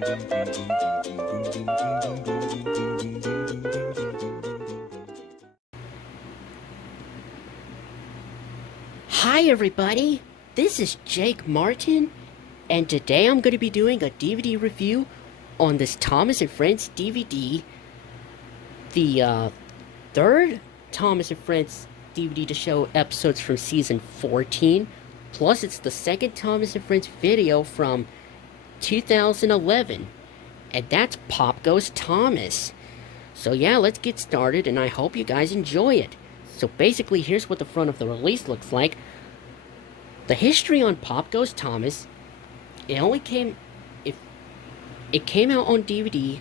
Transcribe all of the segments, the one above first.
Hi everybody, this is Jake Martin, and today I'm going to be doing a DVD review on this Thomas and Friends DVD, the third Thomas and Friends DVD to show episodes from season 14, plus it's the second Thomas and Friends video from 2011, and that's Pop Goes Thomas. So yeah, let's get started, and I hope you guys enjoy it. So basically, here's what the front of the release looks like. The history on Pop Goes Thomas, it came out on DVD.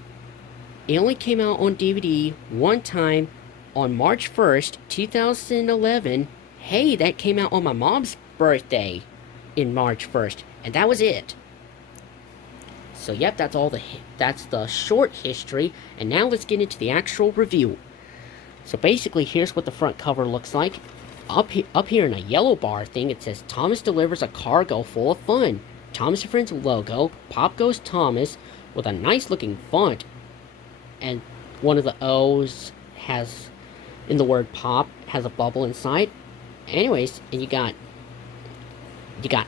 It only came out on DVD one time on March 1st, 2011. Hey, that came out on my mom's birthday in March 1st, and that was it. So yep, that's the short history, and now let's get into the actual review. So basically, here's what the front cover looks like. Up here in a yellow bar thing, it says, Thomas delivers a cargo full of fun. Thomas and Friends logo, Pop Goes Thomas, with a nice looking font. And one of the O's has, in the word pop, has a bubble inside. Anyways, and you got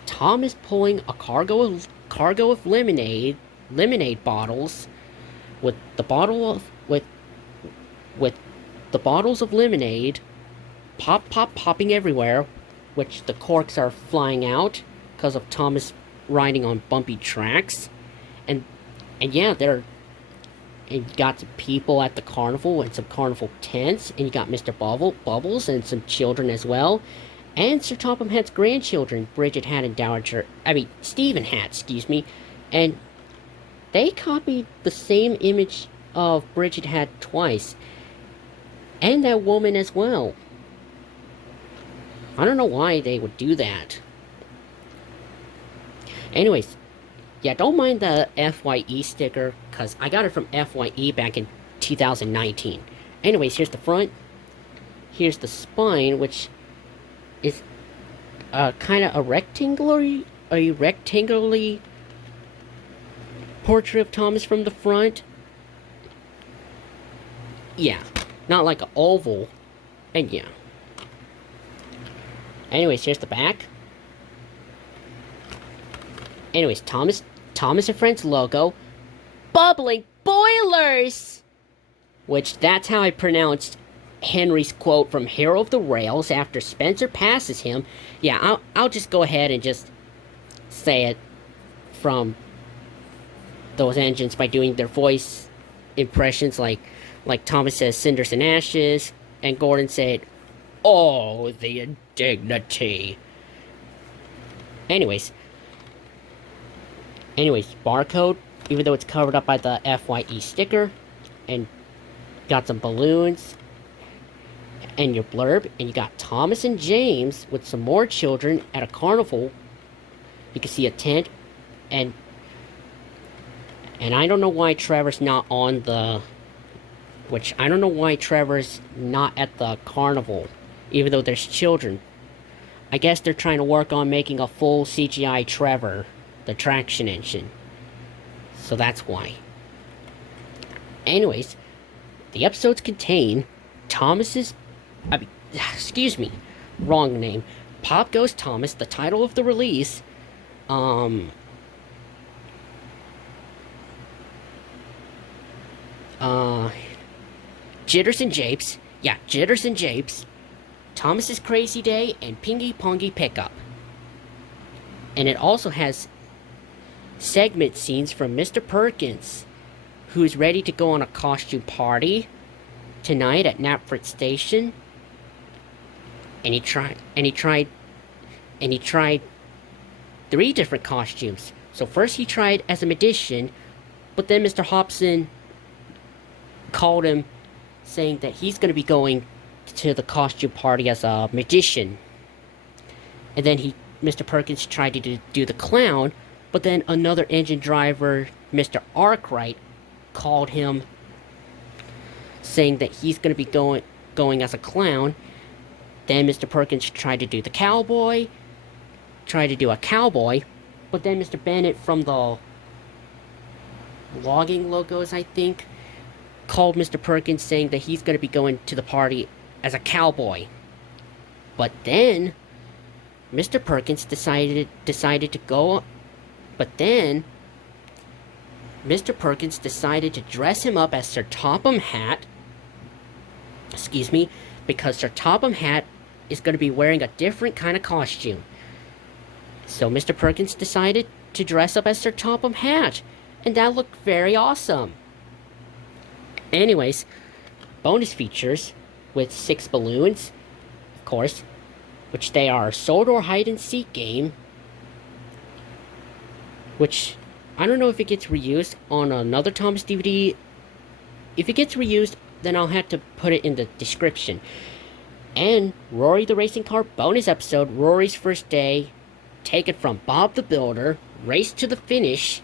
Thomas pulling a cargo of lemonade bottles, with the bottles of lemonade popping everywhere, which the corks are flying out because of Thomas riding on bumpy tracks, and yeah, and you got some people at the carnival and some carnival tents, and you got Mr. Bubbles and some children as well, and Sir Topham Hatt's grandchildren, Bridget Hatt and Stephen Hatt, excuse me, and they copied the same image of Bridget Hatt twice, and that woman as well. I don't know why they would do that. Anyways, yeah, don't mind the FYE sticker, because I got it from FYE back in 2019. Anyways, here's the front. Here's the spine, which is kind of a rectangularly portrait of Thomas from the front. Yeah, not like an oval. And yeah. Anyways, here's the back. Anyways, Thomas and Friends logo. Bubbling boilers! Which, that's how I pronounced Henry's quote from Hero of the Rails after Spencer passes him. Yeah, I'll just go ahead and just say it from those engines by doing their voice impressions, like Thomas says cinders and ashes, and Gordon said, "Oh, the indignity." Anyways, barcode, even though it's covered up by the FYE sticker, and got some balloons, and your blurb, and you got Thomas and James with some more children at a carnival. You can see a tent, and I don't know why Trevor's not on the, I don't know why Trevor's not at the carnival, even though there's children. I guess they're trying to work on making a full CGI Trevor, the traction engine. So that's why. Anyways, the episodes contain wrong name. Pop Goes Thomas, the title of the release. Jitters and Japes. Yeah, Jitters and Japes. Thomas's Crazy Day, and Pingy Pongy Pickup. And it also has segment scenes from Mr. Perkins, who's ready to go on a costume party tonight at Knapford Station. And he tried 3 different costumes. So first he tried as a magician, but then Mr. Hobson called him, saying that he's going to be going to the costume party as a magician. And then Mr. Perkins tried to do the clown, but then another engine driver, Mr. Arkwright, called him, saying that he's going to be going as a clown. Then Mr. Perkins tried to do the cowboy, but then Mr. Bennett from the logging logos, I think, called Mr. Perkins saying that he's going to be going to the party as a cowboy. But then Mr. Perkins decided to go. But then Mr. Perkins decided to dress him up as Sir Topham Hatt. Excuse me, because Sir Topham Hatt is going to be wearing a different kind of costume. So Mr. Perkins decided to dress up as Sir Topham Hatt, and that looked very awesome. Anyways, bonus features with 6 balloons, of course, which they are Sodor hide and seek game, which I don't know if it gets reused on another Thomas DVD. If it gets reused, then I'll have to put it in the description. And Rory the Racing Car bonus episode, Rory's First Day, taken from Bob the Builder, Race to the Finish,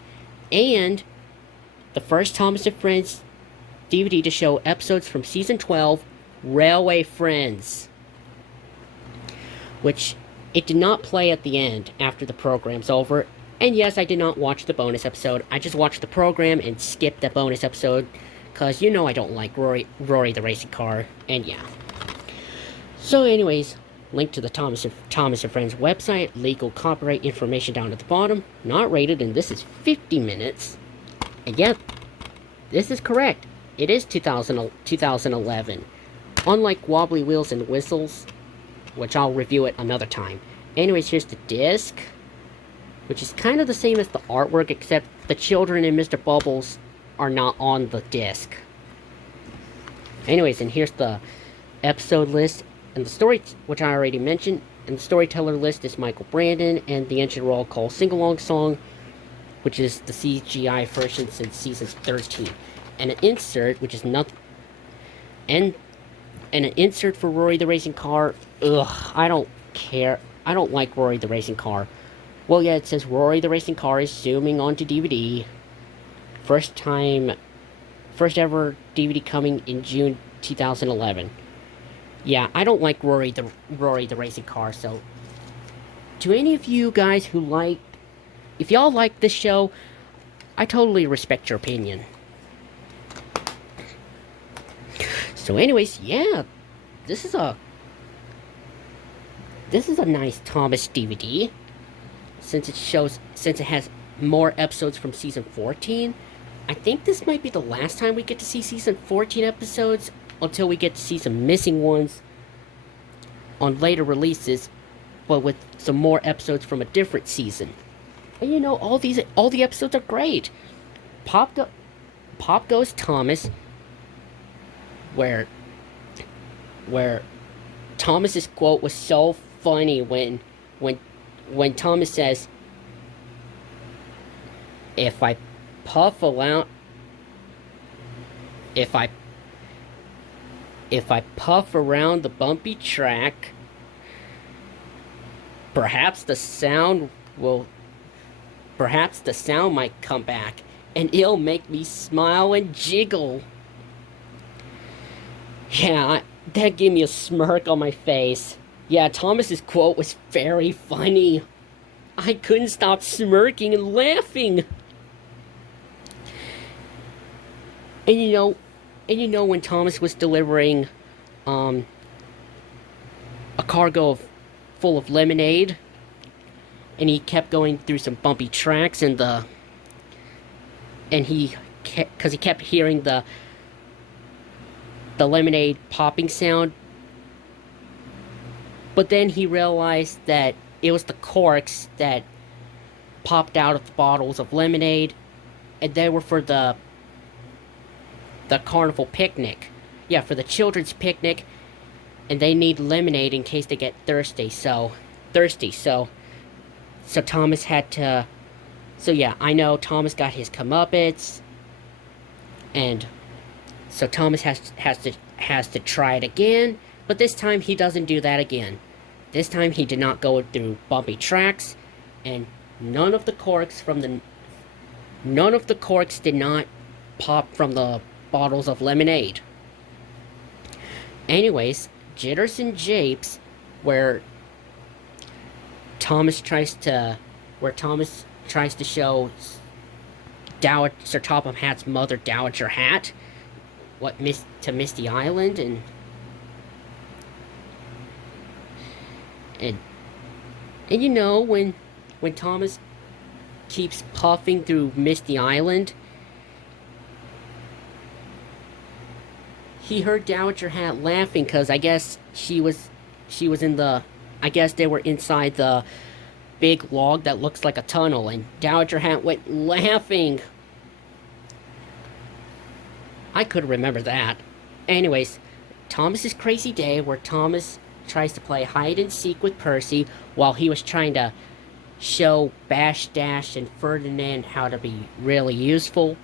and the first Thomas and Friends DVD to show episodes from Season 12, Railway Friends. Which it did not play at the end after the program's over. And yes, I did not watch the bonus episode. I just watched the program and skipped the bonus episode. Because you know I don't like Rory the Racing Car. And yeah. So anyways, link to the Thomas and Friends website. Legal copyright information down at the bottom. Not rated, and this is 50 minutes. And yeah, this is correct. It is 2011. Unlike Wobbly Wheels and Whistles, which I'll review it another time. Anyways, here's the disc, which is kind of the same as the artwork, except the children and Mr. Bubbles are not on the disc. Anyways, and here's the episode list, and the story, which I already mentioned, and the storyteller list is Michael Brandon, and the Ancient Roll Call Sing-Along Song, which is the CGI version since Season 13. And an insert, which is nothing, and an insert for Rory the Racing Car. Ugh, I don't care. I don't like Rory the Racing Car. Well, yeah, it says Rory the Racing Car is zooming onto DVD. First ever DVD coming in June 2011. Yeah, I don't like Rory the Racing Car, so to any of you guys who like, if y'all like this show, I totally respect your opinion. So anyways, yeah, this is a nice Thomas DVD. Since it has more episodes from Season 14, I think this might be the last time we get to see Season 14 episodes until we get to see some missing ones on later releases, but with some more episodes from a different season. And you know, all the episodes are great. Pop Goes Thomas, where Thomas's quote was so funny when Thomas says, if I puff around the bumpy track, perhaps the sound might come back, and it'll make me smile and jiggle. Yeah, that gave me a smirk on my face. Yeah, Thomas's quote was very funny. I couldn't stop smirking and laughing. And you know when Thomas was delivering a cargo full of lemonade, and he kept going through some bumpy tracks, because he kept hearing the lemonade popping sound. But then he realized that it was the corks that popped out of the bottles of lemonade, and they were for the carnival picnic. Yeah, for the children's picnic, and they need lemonade in case they get thirsty. So Thomas had to. So yeah, I know Thomas got his comeuppance, and so Thomas has to try it again. But this time he doesn't do that again. This time he did not go through bumpy tracks, and none of the corks did not pop from the bottles of lemonade. Anyways, Jitters and Japes, where Thomas tries to show Sir Topham Hatt's mother, Dowager Hatt, to Misty Island, and you know, when Thomas keeps puffing through Misty Island, he heard Dowager Hatt laughing because I guess she was in the, I guess they were inside the big log that looks like a tunnel, and Dowager Hatt went laughing. I could remember that. Anyways, Thomas's crazy day where Thomas tries to play hide and seek with Percy while he was trying to show Bash, Dash, and Ferdinand how to be really useful.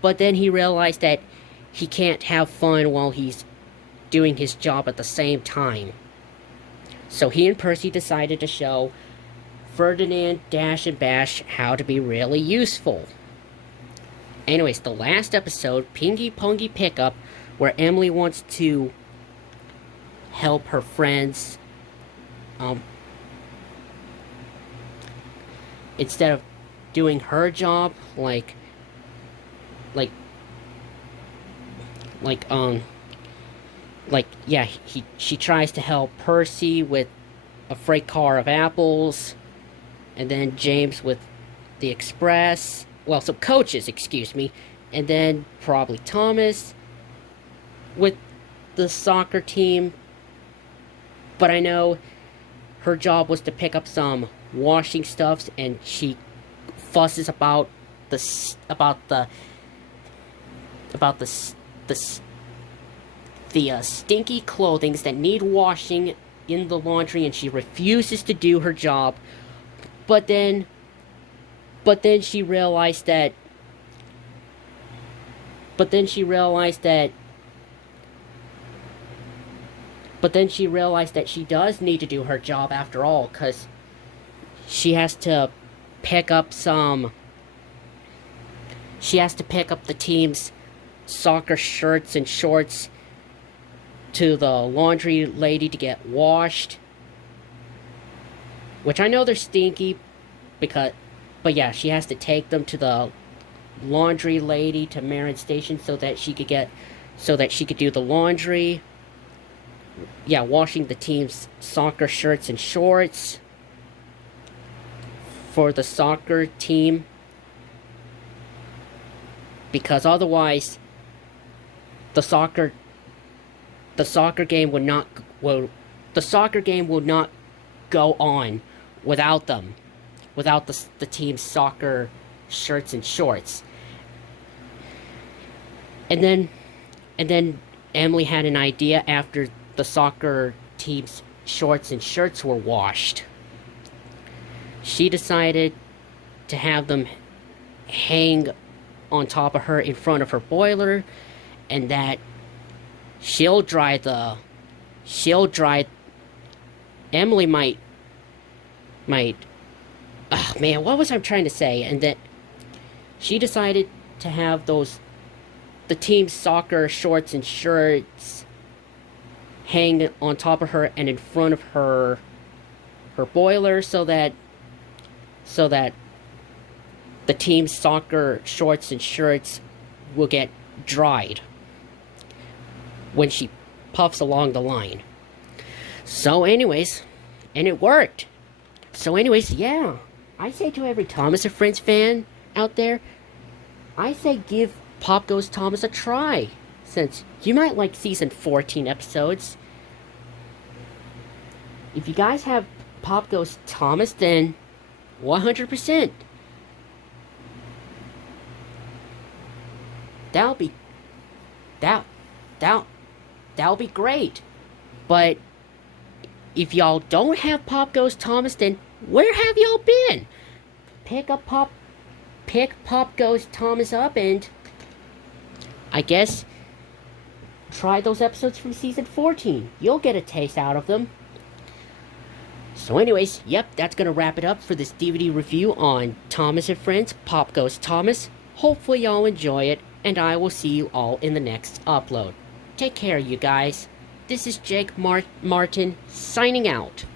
But then he realized that he can't have fun while he's doing his job at the same time. So he and Percy decided to show Ferdinand, Dash, and Bash how to be really useful. Anyways, the last episode, Pingy Pungy Pickup, where Emily wants to help her friends, instead of doing her job, she tries to help Percy with a freight car of apples, and then James with the express, well, some coaches, excuse me, and then probably Thomas with the soccer team. But I know her job was to pick up some washing stuffs, and she fusses about the stinky clothings that need washing in the laundry, and she refuses to do her job. But then she realized that she does need to do her job after all, because she has to pick up the team's soccer shirts and shorts to the laundry lady to get washed, which I know they're stinky, but yeah, she has to take them to the laundry lady to Marin Station so that she could do the laundry. Yeah, washing the team's soccer shirts and shorts for the soccer team, because otherwise the soccer game will not go on without them, without the team's soccer shirts and shorts. And then Emily had an idea after the soccer team's shorts and shirts were washed. She decided to have them hang on top of her in front of her boiler, and that Emily might what was I trying to say? And that she decided to have the team's soccer shorts and shirts hang on top of her and in front of her boiler, so that the team's soccer shorts and shirts will get dried when she puffs along the line. So anyways, and it worked. So anyways, yeah, I say to every Thomas and Friends fan out there, I say give Pop Goes Thomas a try, since you might like season 14 episodes. If you guys have Pop Goes Thomas, then 100%. That'll be great. But if y'all don't have Pop Goes Thomas, then where have y'all been? Pick Pop Goes Thomas up, and I guess try those episodes from season 14. You'll get a taste out of them. So anyways, yep, that's gonna wrap it up for this DVD review on Thomas and Friends, Pop Goes Thomas. Hopefully y'all enjoy it, and I will see you all in the next upload. Take care, you guys. This is Jake Martin signing out.